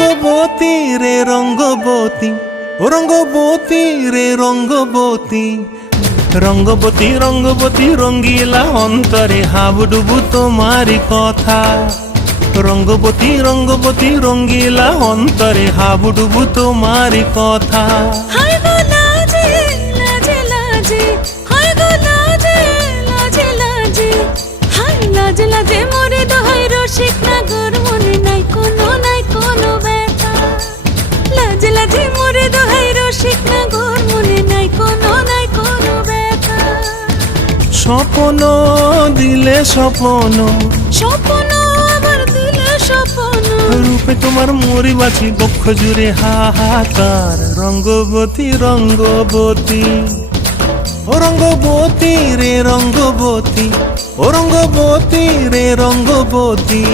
রঙ্গবতী রে রঙ্গবতী, ও রঙ্গবতী রে রঙ্গবতী, রঙ্গবতী রঙ্গবতী রঙ্গিলা অন্তরে হাবুডুবু তোমারি কথা। রঙ্গবতী রঙ্গবতী রঙ্গিলা অন্তরে হাবুডুবু তোমারি কথা। হায় গো লাজে লাজে লাজে, হায় গো লাজে লাজে লাজে, হায় লাজে লাজে মোরে দোহাই রসিক নাগর, মনে নাই কোনো ব্যথা। লাজে লাজে মোরে দোহাই রসিক নাগর, মনে নাই কোনো ব্যথা। স্বপ্ন দিলে স্বপ্ন, স্বপ্ন আবার দিলে স্বপ্ন, রূপে তোমার মরি বাছি বক্ষ জুড়ে হাহাকার। রঙ্গবতী রঙ্গবতী, ও রঙ্গবতী রে রঙ্গবতী, ও রঙ্গবতী রে রঙ্গবতী।